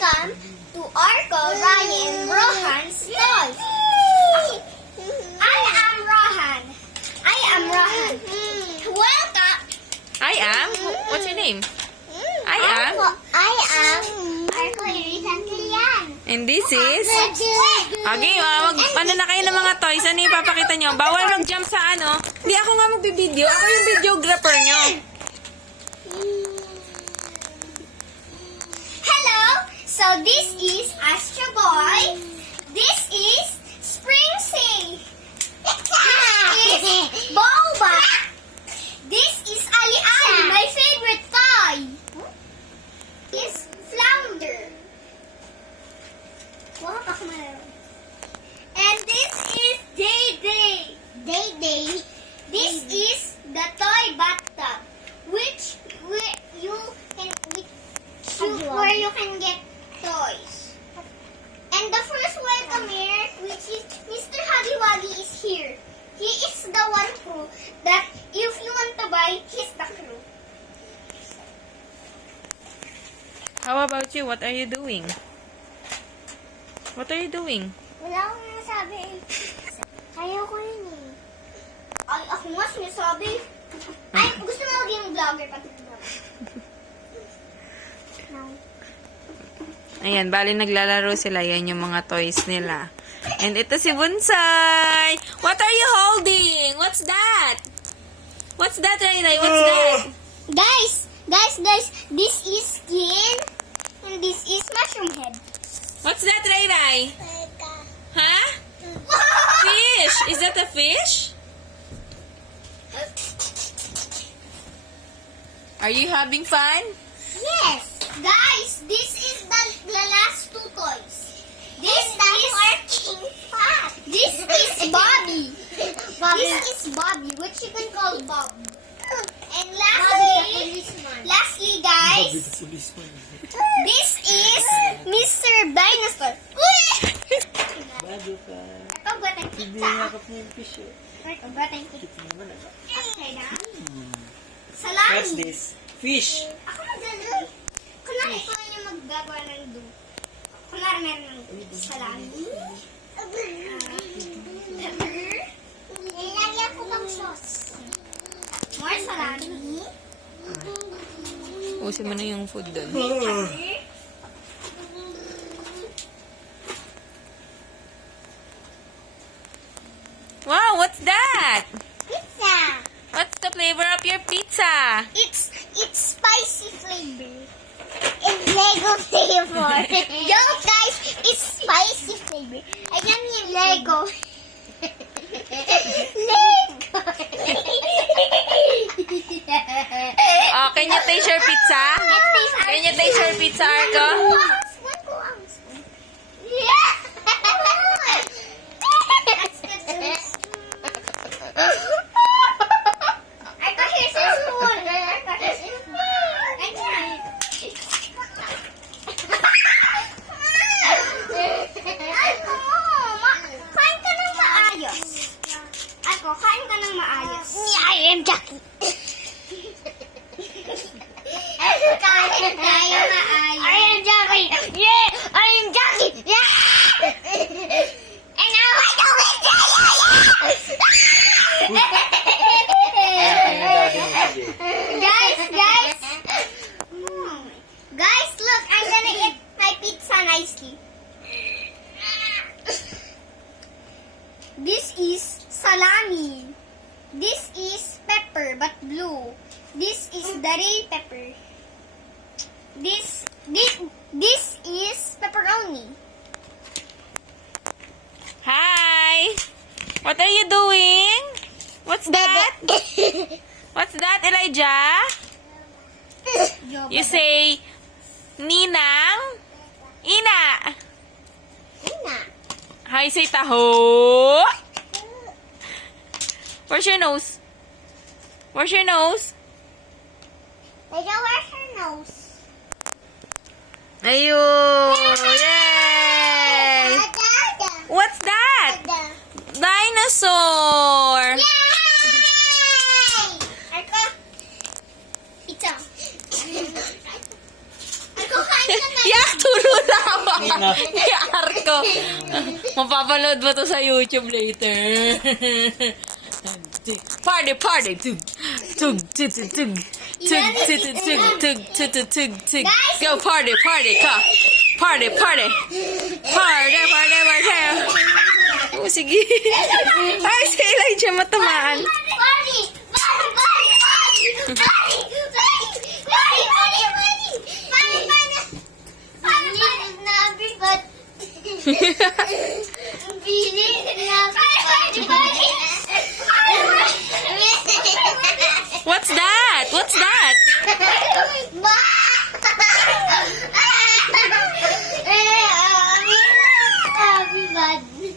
Welcome to Arco, Ryan, and Rohan's Toys. I am Rohan. Welcome. I am? What's your name? I am? I am Arco, Iris, and Kilian. And this is? Okay, ano na kayo ng mga toys? Ano yung ipapakita nyo? Bawal mag-jump sa ano? Hindi ako nga magbibideo. Ako yung videographer nyo. Hello. So this is Astro Boy. This is Spring Sing. This is Boba. This is Ali Ali, my favorite toy. This Flounder. And this is Day Day. Day Day. This is the toy bathtub, where you can get toys. And the first welcomer, which is Mr. Huggy Wuggy, is here. He is the one crew that if you want to buy, he's the crew. How about you? What are you doing? What are you doing? Wala akong nasabi. Ayaw ko yun eh. Ay, ako nga sinasabi. Ay, gusto mo maging vlogger pati vlogger. No. Ayan, bali naglalaro sila. Yan yung mga toys nila. And ito si Bunsay! What are you holding? What's that? What's that, Raylay? What's that? Guys, this is skin and this is mushroom head. What's that, Raylay? Huh? Fish! Is that a fish? Are you having fun? Yes, guys, this is the last two toys. This is working fast. This is Bobby. This is Bobby, which you can call Bob. And lastly, guys, this is Mr. Dinosaur. Bago ka. Ito ba tayong Hindi pizza? nakap niya yung fish eh. Ito ba tayong pizza? Naman ah. Okay na. What's Salami. this? Fish. Ako magdadala. Kunwari, ikaw yung maggagawa ng do. Kunwari, meron ng salami. Nilagyan ko bang sauce? More salami. Usin mo na yung food doon. Wow, what's that? Pizza. What's the flavor of your pizza? It's spicy flavor. It's Lego flavor. Yo guys, it's spicy flavor. Ayan yung Lego. Lego. Oh, can you taste your pizza? Can you taste your pizza, Arco? Yeah. Arco, here's a spoon. Arco, here's a spoon. Kain ka ng maayos. Arco, kain ka ng maayos. I am Jackie. Kain tayo maayos. I am Jackie. Yeah! I am Jackie. Yeah! And I want to win. Guys, look, I'm gonna eat my pizza nicely. This is salami. This is pepper, but blue. This is the real pepper. This is pepperoni. Hi! What are you doing? What's that? What's that, Elijah? You say, Ninang? Ina! Ina. Hi, say taho! Where's your nose? Where's your nose? Elijah, where's her nose? Ayun! Yay! What's that? Dinosaur! Yay! Arco, pizza. Arco, kain ka na. Yeah, tulo lang. Sino? Arko. Mapapanood mo to sa YouTube later. Party, party. Tug, tug, tug, tug, tug. Tug, tug, tug, tug, tug, tug, tug, tug, tug. Go party, party, ka. Party, party. Party, party, party. Oh, sige. Ay, si Elijah matamaan. Party! Party! Party! Party! Party! Party! Party! Party! Party! Na bigot. Bilis na party! Party! What's that? What's that? Everybody.